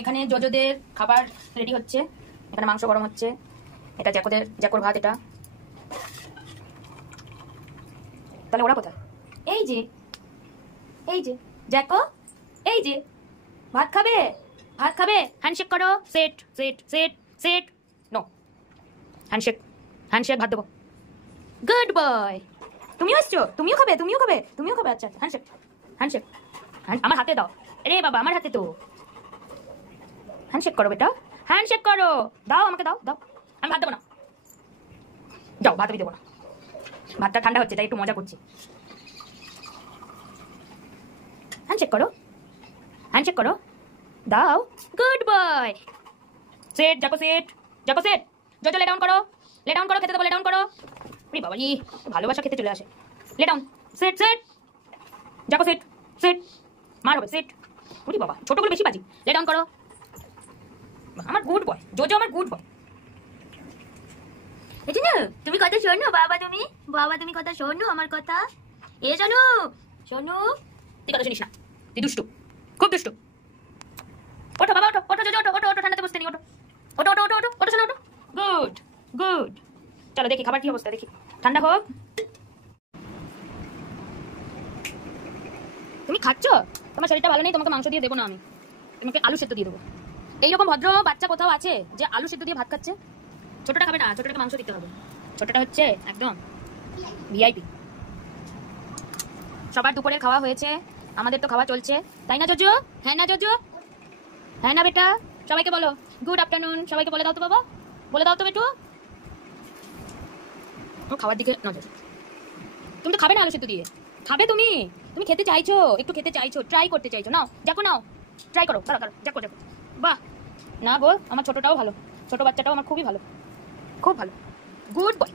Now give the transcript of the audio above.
এখানে জোজোদের খাবার রেডি হচ্ছে। এখানে মাংস গরম হচ্ছে। এটা জ্যাকোর ভাত। এটা তাহলে ওরা কোথায়? এই যে জ্যাকো, এই যে ভাত খাবে, ভাত খাবে। হ্যান্ডশেক করো। Set set set set. No handshake, handshake. ভাত দেবো। Good boy. তুমিও এসছো, তুমিও খাবে, তুমিও খাবে, তুমিও খাবে। আচ্ছা হ্যান্ডশেক, হ্যান্ডশেক। আমার হাতে দাও। আরে বাবা, আমার হাতে তো। হ্যান্ডশেক করো বেটা, হ্যান্ডশেক করো। দাও আমাকে, দাও দাও। আমি ভাত দেবো না। যাও, ভাত আমি দেবো না। ভাতটা ঠান্ডা হচ্ছে তাই একটু মজা করছি। হ্যান্ডশেক করো, হ্যান্ডশেক করো। দাও। Good boy. Set Jacko, set Jacko, set. JoJo lay down করো, লে ডাউন করো। খেতে দেবো, লে ডাউন করো। আরে বাবা, ভালোবাসা খেতে চলে আসে। Lay down. Set set Jacko, set set. মার হবে, সেট। ওরে বাবা, ছোটগুলো বেশি বাজি। লে ডাউন করো। আমার গুড বয় জোজো, আমার গুড বয়। এই যে না, তুমি কথা শোনো বাবা, তুমি কথা শোনো, আমার কথা। এ শোনো, শোনো। তুই কথা শুনিস না, তুই দুষ্টু, খুব দুষ্টু। ওঠো বাবা, ওঠো ওঠো জোজো, ওঠো ওঠো ওঠো। ঠান্ডাতে বসতে নেই, ওঠো ওঠো ওঠো ওঠো ওঠো ওঠো, শোনো, ওঠো। Good good. চলো দেখি খাবার কি অবস্থা, দেখি। ঠান্ডা হোক। তুমি খাচ্ছ? তোমার শরীরটা ভালো নেই, তোমাকে মাংস দিয়ে দেবো না আমি, তোমাকে আলু সেদ্ধ দিয়ে দেবো। এইরকম ভদ্র বাচ্চা কোথাও আছে যে আলু সেদ্ধ দিয়ে ভাত খাচ্ছে? ছোটটা খাবে না, ছোটটাকে মাংস দিতে হবে। ছোটটা হচ্ছে একদম ভিআইপি। সবার দুপুরের খাওয়া হয়েছে, আমাদের তো খাওয়া চলছে, তাই না জোজো? হ্যাঁ না জোজো? হ্যাঁ না বেটা? সবাইকে বলো গুড আফটারনুন, সবাইকে বলে দাও তো বাবা, বলে দাও তো বেটু। ও খাওয়ার দিকে নজর। তুমি তো খাবে না আলু সেদ্ধ দিয়ে। খাবে তুমি, তুমি খেতে চাইছো, একটু খেতে চাইছো, ট্রাই করতে চাইছো। নাও যাকো, নাও ট্রাই করো। দাঁড়া দাঁড়া, যাকো যাকো। বাহ, না গো, আমার ছোটটাও ভালো, ছোট বাচ্চাটাও আমার খুবই ভালো, খুব ভালো। Good boy.